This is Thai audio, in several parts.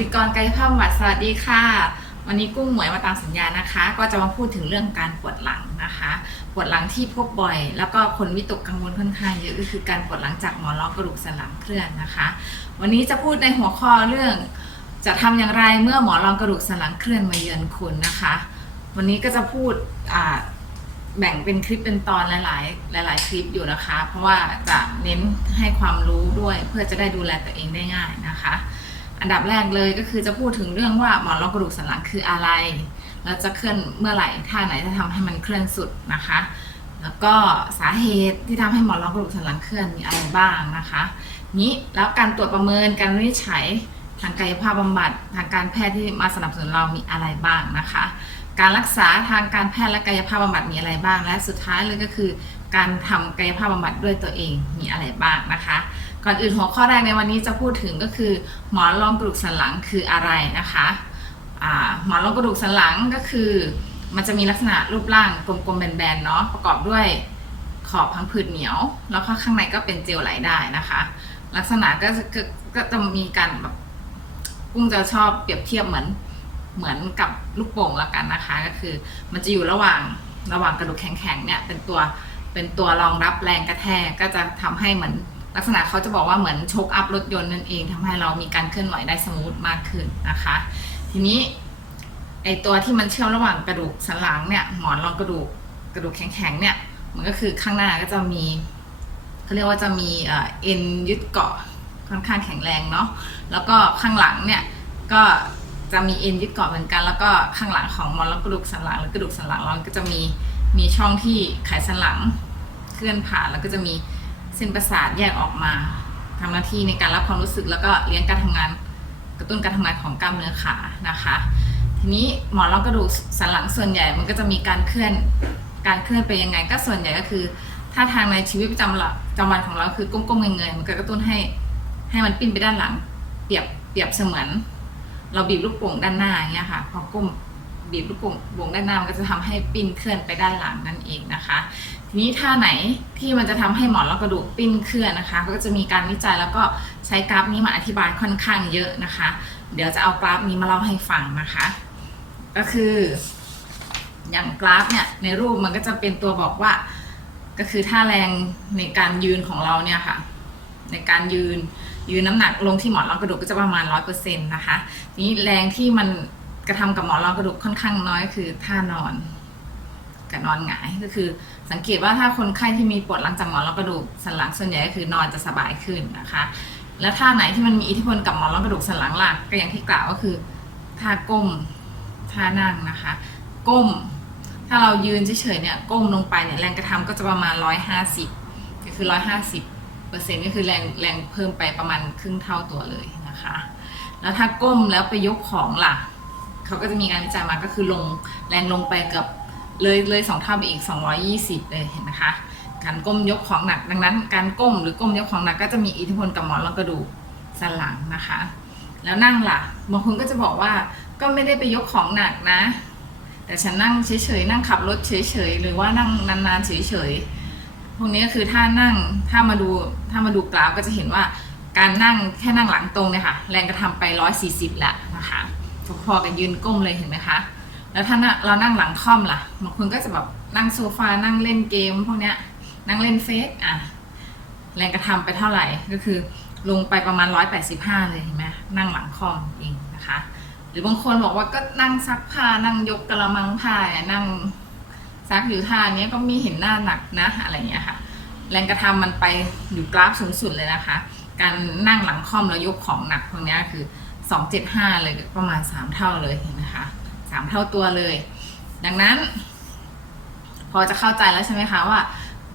ติกรกายภาพบำบัดสวัสดีค่ะ วันนี้กุ้งหมวยมาตามสัญญานะคะ ก็จะมาพูดถึงเรื่องการปวดหลังนะคะ ปวดหลังที่พบบ่อย แล้วก็คนวิตกกังวลค่อนข้างเยอะก็คือการปวดหลังจากหมอนรองกระดูกสันหลังเคลื่อนนะคะ วันนี้จะพูดในหัวข้อเรื่อง จะทำอย่างไรเมื่อหมอนรองกระดูกสันหลังเคลื่อนมาเยือนคุณนะคะ วันนี้ก็จะพูดแบ่งเป็นคลิปเป็นตอนหลาย ๆ หลาย ๆ คลิปอยู่นะคะ เพราะว่าจะเน้นให้ความรู้ด้วยเพื่อจะได้ดูแลตัวเองได้ง่ายนะคะ อันดับแรกเลยก็คือจะพูดถึงเรื่องว่าหมอนรองกระดูกสันหลังคืออะไร แล้วจะเคลื่อนเมื่อไหร่ท่าไหนจะทำให้มันเคลื่อนสุดนะคะ แล้วก็สาเหตุที่ทำให้หมอนรองกระดูกสันหลังเคลื่อนมีอะไรบ้างนะคะ นี้แล้วการตรวจประเมินการวินิจฉัยทางกายภาพบำบัดทางการแพทย์ที่มาสนับสนุนเรามีอะไรบ้างนะคะ การรักษาทางการแพทย์และกายภาพบำบัดมีอะไรบ้าง และสุดท้ายเลยก็คือ การทำกายภาพบำบัดด้วยตัวเองมีอะไรบ้างนะคะ ก่อนอื่นหัวข้อแรกในวันนี้จะพูดถึงก็คือ หมอนรองกระดูกสันหลังคืออะไรนะคะหมอนรองกระดูกสันหลังก็คือ มันจะมีลักษณะรูปร่างกลมๆแบนๆเนาะประกอบด้วยขอบพังผืดเหนียว แล้วก็ข้างในก็เป็นเจลไหลได้นะคะ ลักษณะก็จะก็ก็จะมีการแบบกุ้งจะชอบเปรียบเทียบเหมือนเหมือนกับลูกโป่งละกันนะคะ ก็คือมันจะอยู่ระหว่างระหว่างกระดูกแข็งๆเนี่ยเป็นตัวเป็นตัวรองรับแรงกระแทกก็จะทำให้เหมือน ลักษณะเขาจะบอกว่าเหมือนชคอัพรถยนต์นั่นเองทำให้เรามีการเคลื่อนไหวได้สมูทมากขึ้นนะคะ ทีนี้ไอตัวที่มันเชื่อมระหว่างกระดูกสันหลังเนี่ยหมอนรองกระดูกกระดูกแข็งๆเนี่ยมันก็คือข้างหน้าก็จะมีเขาเรียกว่าจะมีเอ็นยึดเกาะค่อนข้างแข็งแรงเนาะแล้วก็ข้างหลังเนี่ยก็จะมีเอ็นยึดเกาะเหมือนกัน แล้วก็ข้างหลังของมอลกระดูกสันหลังหรือกระดูกสันหลังเราก็จะมีมีช่องที่ไขสันหลังเคลื่อนผ่านแล้วก็จะมี ส้นประสาทแยกออกมาทำหน้าที่ในการรับความรู้สึกแล้วก็เลี้ยงการทำงานกระตุ้นการทำงานของกล้ามเนื้อขานะคะ ทีนี้หมอนรองกระดูกสันหลังส่วนใหญ่มันก็จะมีการเคลื่อนการเคลื่อนไปยังไง ก็ส่วนใหญ่ก็คือถ้าทางในชีวิตประจำจำวันของเราคือก้มๆเงยๆมันก็กระตุ้นให้ให้มันปิ้นไปด้านหลัง เปรียบเปรียบเสมือน เราบีบลูกโป่งด้านหน้าอย่างเงี้ยค่ะพอก้มบีบลูกโป่งโป่งด้านหน้ามันก็จะทำให้ปิ้นเคลื่อนไปด้านหลังนั่นเองนะคะ นี้ท่าไหนที่มันจะทำให้หมอนรองกระดูกปิ้นเคลื่อนนะคะ ก็จะมีการวิจัยแล้วก็ใช้กราฟนี้มาอธิบายค่อนข้างเยอะนะคะ เดี๋ยวจะเอากราฟนี้มาเล่าให้ฟังนะคะ ก็คือ อย่างกราฟเนี่ยในรูปมันก็จะเป็นตัวบอกว่า ก็คือท่าแรงในการยืนของเราเนี่ยค่ะ ในการยืนยืนน้ำหนักลงที่หมอนรองกระดูกก็จะประมาณร้อยเปอร์เซ็นต์นะคะทีนี้แรงที่มันกระทำกับหมอนรองกระดูกค่อนข้างน้อยคือท่านอนกับนอนหงายก็คือ สังเกตว่าถ้าคนไข้ที่มีปวดหลังจากหมอนรองกระดูกสันหลังส่วนใหญ่ก็คือนอนจะสบายขึ้นนะคะ แล้วท่าไหนที่มันมีอิทธิพลกับหมอนรองกระดูกสันหลังล่ะก็อย่างที่กล่าวก็คือท่าก้มท่านั่งนะคะ ก้ม ถ้าเรายืนเฉยๆเนี่ยก้มลงไปเนี่ยแรงกระทำก็จะประมาณร้อยห้าสิบก็คือร้อยห้าสิบเปอร์เซ็นต์ก็คือแรงแรงเพิ่มไปประมาณครึ่งเท่าตัวเลยนะคะ แล้วถ้าก้มแล้วไปยกของล่ะเขาก็จะมีการวิจัยมาก็คือลงแรงลงไปเกับ เลยเลยสองเท่าไปอีก 220 เลยเห็นนะคะ การก้มยกของหนักดังนั้น การก้มหรือก้มยกของหนักก็จะมีอิทธิพลกับหมอนรองกระดูกสันหลังนะคะ แล้วนั่งล่ะบางคนก็จะบอกว่าก็ไม่ได้ไปยกของหนักนะ แต่ฉันนั่งเฉยๆนั่งขับรถเฉยๆหรือว่านั่งนานๆเฉยๆพวกนี้ก็คือถ้านั่งถ้ามาดูถ้ามาดูกราฟก็จะเห็นว่าการนั่งแค่นั่งหลังตรงเนี่ยค่ะ แรงกระทำไป 140ล้วนะคะพอๆกับยืนก้มเลยเห็นไหมคะ แล้วถ้าเรานั่งหลังค่อมล่ะบางคนก็จะแบบนั่งโซฟานั่งเล่นเกมพวกเนี้ยนั่งเล่นเฟซอะแรงกระทำไปเท่าไหร่ก็คือลงไปประมาณ 185 เลยเห็นไหมนั่งหลังค่อมเองนะคะ หรือบางคนบอกว่าก็นั่งซักผ้านั่งยกกระมังผ้านั่งซักอยู่ท่านี้ก็มีเห็นหน้าหนักนะอะไรเงี้ยค่ะ แรงกระทำมันไปอยู่กราฟสูงสุดเลยนะคะ การนั่งหลังค่อมแล้วยกของหนักพวกนี้คือ 275 เลยประมาณ 3 เท่าเลยเห็นไหมคะ สามเท่าตัวเลย ดังนั้น พอจะเข้าใจแล้วใช่ไหมคะว่า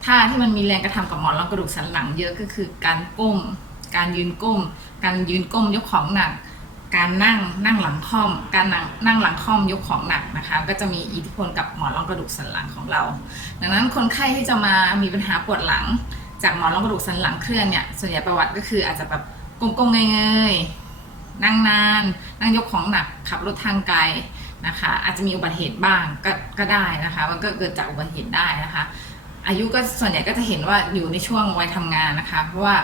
ท่าที่มันมีแรงกระทำกับหมอนรองกระดูกสันหลังเยอะก็คือการก้ม การยืนก้ม การยืนก้มยกของหนัก การนั่งนั่งหลังค่อม การนั่งนั่งหลังค่อมยกของหนักนะคะ ก็จะมีอิทธิพลกับหมอนรองกระดูกสันหลังของเรา ดังนั้นคนไข้ที่จะมามีปัญหาปวดหลัง จากหมอนรองกระดูกสันหลังเคลื่อนเนี่ยส่วนใหญ่ประวัติก็คืออาจจะแบบก้มๆเงยๆนั่งนาน นั่งยกของหนักขับรถทางไกล นะคะ อาจจะมีอุบัติเหตุบ้างก็ก็ได้นะคะ มันก็เกิดจากอุบัติเหตุได้นะคะ อายุก็ส่วนใหญ่ก็จะเห็นว่าอยู่ในช่วงวัยทำงานนะคะ เพราะว่า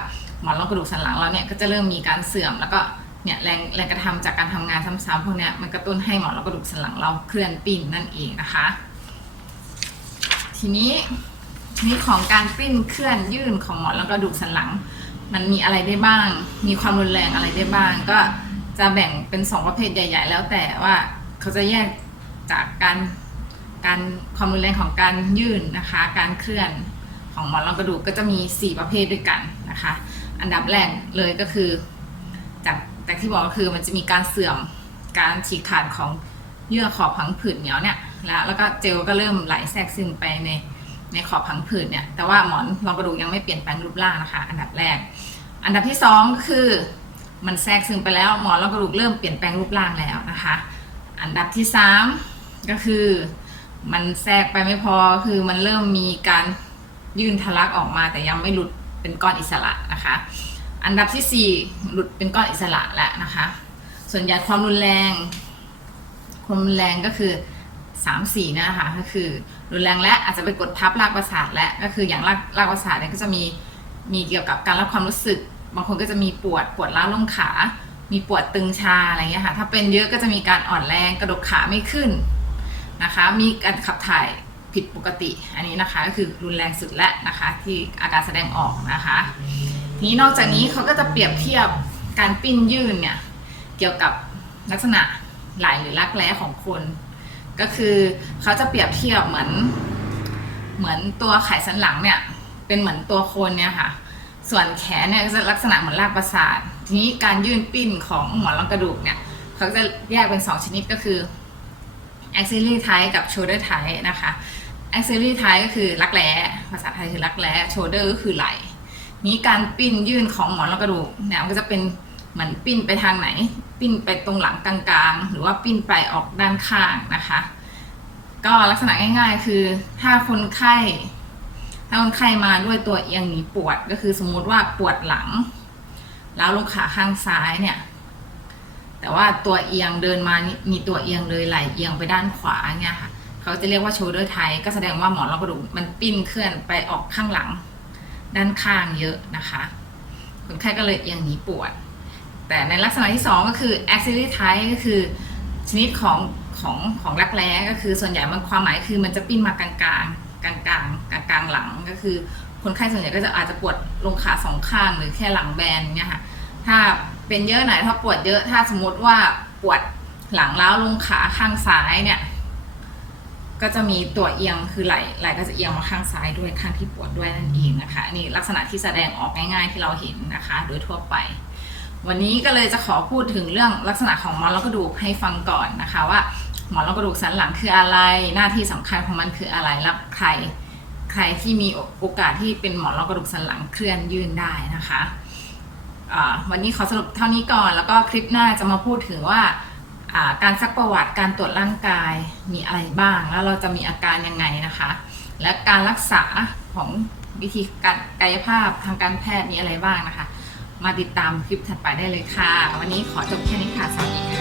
หมอนรองกระดูกสันหลังเราเนี่ยก็จะเริ่มมีการเสื่อมแล้วก็เนี่ยแรงแรงกระทำจากการทำงานซ้ำๆพวกนี้มันกระตุ้นให้หมอนรองกระดูกสันหลังเราเคลื่อนปิ้นนั่นเองนะคะ ทีนี้ทีนี้ของการปิ้นเคลื่อนยื่นของหมอนรองกระดูกสันหลัง มันมีอะไรได้บ้าง มีความรุนแรงอะไรได้บ้าง ก็จะแบ่งเป็นสองประเภทใหญ่ ๆ แล้วแต่ว่า เขาจะแยกจากการการความรุนแรงของการยื่นนะคะ การเคลื่อนของหมอนรองกระดูกก็จะมี 4 ประเภทด้วยกันนะคะ อันดับแรกเลยก็คือจากจากที่บอกก็คือมันจะมีการเสื่อมการฉีกขาดของเยื่อขอบผังผืดเหนียวเนี่ยแล้วแล้วก็เจลก็เริ่มไหลแทรกซึมไปในในขอบผังผืดเนี่ยแต่ว่าหมอนรองกระดูกยังไม่เปลี่ยนแปลงรูปร่างนะคะ อันดับแรก อันดับที่สองก็คือมันแทรกซึมไปแล้วหมอนรองกระดูกเริ่มเปลี่ยนแปลงรูปร่างแล้วนะคะ อันดับที่สามก็คือมันแทรกไปไม่พอคือมันเริ่มมีการยื่นทะลักออกมาแต่ยังไม่หลุดเป็นก้อนอิสระนะคะ อันดับที่ 4 หลุดเป็นก้อนอิสระแล้วนะคะ ส่วนใหญ่ความรุนแรง ความรุนแรงก็คือ 3 4นะคะก็คือรุนแรงและอาจจะไปกดทับรากประสาทและก็คืออย่างรากรากประสาทเนี่ยก็จะมีมีเกี่ยวกับการรับความรู้สึก บางคนก็จะมีปวดปวดล้าวลงขา มีปวดตึงชาอะไรเงี้ยค่ะถ้าเป็นเยอะก็จะมีการอ่อนแรงกระดกขาไม่ขึ้นนะคะ มีการขับถ่ายผิดปกติ อันนี้นะคะก็คือรุนแรงสุดและนะคะ ที่อาการแสดงออกนะคะทีนี้นอกจากนี้เขาก็จะเปรียบเทียบการปิ้นยื่นเนี่ยเกี่ยวกับลักษณะไหลหรือรักแร้ของคน ก็คือเขาจะเปรียบเทียบเหมือน เหมือนตัวไขสันหลังเนี่ยเป็นเหมือนตัวคนเนี่ยค่ะ ส่วนแขนเนี่ยจะลักษณะเหมือนรากประสาท ทีนี้การยื่นปิ้นของหมอนรองกระดูกเนี่ยเขาจะแยกเป็น 2 ชนิดก็คือ axillary type กับ shoulder type นะคะ axillary type ก็คือรักแร้ภาษาไทยคือรักแร้ shoulder ก็คือไหล่นี้การปิ้นยื่นของหมอนรองกระดูกเนี่ยมันก็จะเป็นเหมือนปิ้นไปทางไหน ปิ้นไปตรงหลังกลางๆ หรือว่าปิ้นไปออกด้านข้างนะคะ ก็ลักษณะง่ายๆ คือถ้าคนไข้ถ้าคนไข้มาด้วยตัวเอียงหนีปวดก็คือสมมุติว่าปวดหลัง แล้วลงขาข้างซ้ายเนี่ย แต่ว่าตัวเอียงเดินมานี่มีตัวเอียงเลยไหลเอียงไปด้านขวาเนี่ยค่ะเขาจะเรียกว่า shoulder type ก็แสดงว่าหมอนรองกระดูกมันปิ้นเคลื่อนไปออกข้างหลัง ด้านข้างเยอะนะคะคนไข้ก็เลยเอียงหนีปวด แต่ในลักษณะที่ 2 ก็คือ axillary type ก็คือชนิดของของของรักแร้ก็คือส่วนใหญ่มันความหมายคือมันจะปิ้นมากลางกลางกลางกลางกลางหลังก็คือ คนไข้ส่วนใหญ่ก็จะอาจจะปวดลงขาสองข้างหรือแค่หลังแบนเนี่ยค่ะถ้าเป็นเยอะหน่อยถ้าปวดเยอะถ้าสมมติว่าปวดหลังล้าวลงขาข้างซ้ายเนี่ย ก็จะมีตัวเอียงคือไหล่ไหล่ก็จะเอียงมาข้างซ้ายด้วยข้างที่ปวดด้วยนั่นเองนะคะนี่ลักษณะที่แสดงออกง่ายๆที่เราเห็นนะคะ โดยทั่วไป วันนี้ก็เลยจะขอพูดถึงเรื่องลักษณะของหมอนรองกระดูกให้ฟังก่อนนะคะว่าหมอนรองกระดูกสันหลังคืออะไร หน้าที่สำคัญของมันคืออะไรและใคร ใครที่มีโอกาสที่เป็นหมอนรองกระดูกสันหลังเคลื่อนยื่นได้นะคะวันนี้ขอสรุปเท่านี้ก่อน แล้วก็คลิปหน้าจะมาพูดถึงว่าอ่าการซักประวัติการตรวจร่างกายมีอะไรบ้าง แล้วเราจะมีอาการยังไงนะคะ และการรักษาของวิธีการกายภาพทางการแพทย์มีอะไรบ้างนะคะ มาติดตามคลิปถัดไปได้เลยค่ะ วันนี้ขอจบแค่นี้ค่ะ สวัสดีค่ะ